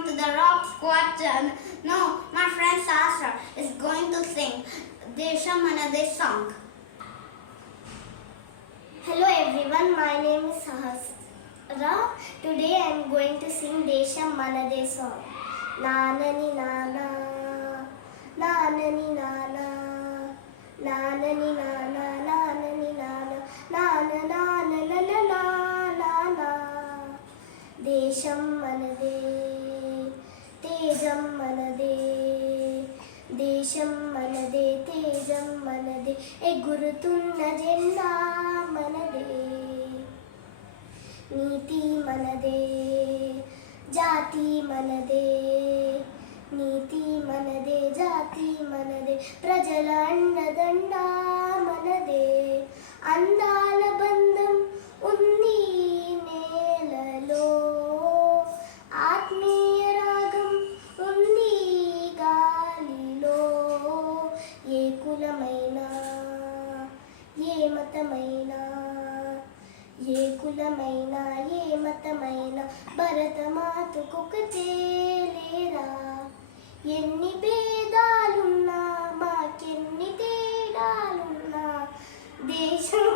welcome to the Rock Squad channel. No, my friend Sasha is going to sing Desha Manade song. Hello everyone, my name is Sahasra. Today I am going to sing Desha Manade song. Nanani nana, nanani nana, nanani nana, nanani nana, nana nana nana nana. Desham manade, tejam manade, దేశం మనదే తేజం మనదే ఎగురుతున్న జెండా మనదే నీతి మనదే జాతి మనదే నీతి మనదే జాతి మనదే ప్రజల అండదండ మనదే అందాల బంధం ఉంది నేలలో ఆత్మీయ రాగం ఉంది గాలిలో ఏ కులమైనా ఏ మతమైనా ఏ కులమైనా ఏ మతమైనా భరతమాతకొకటే లేరా ఎన్ని భేదాలున్నా మాకెన్ని తేడాలున్నా దేశం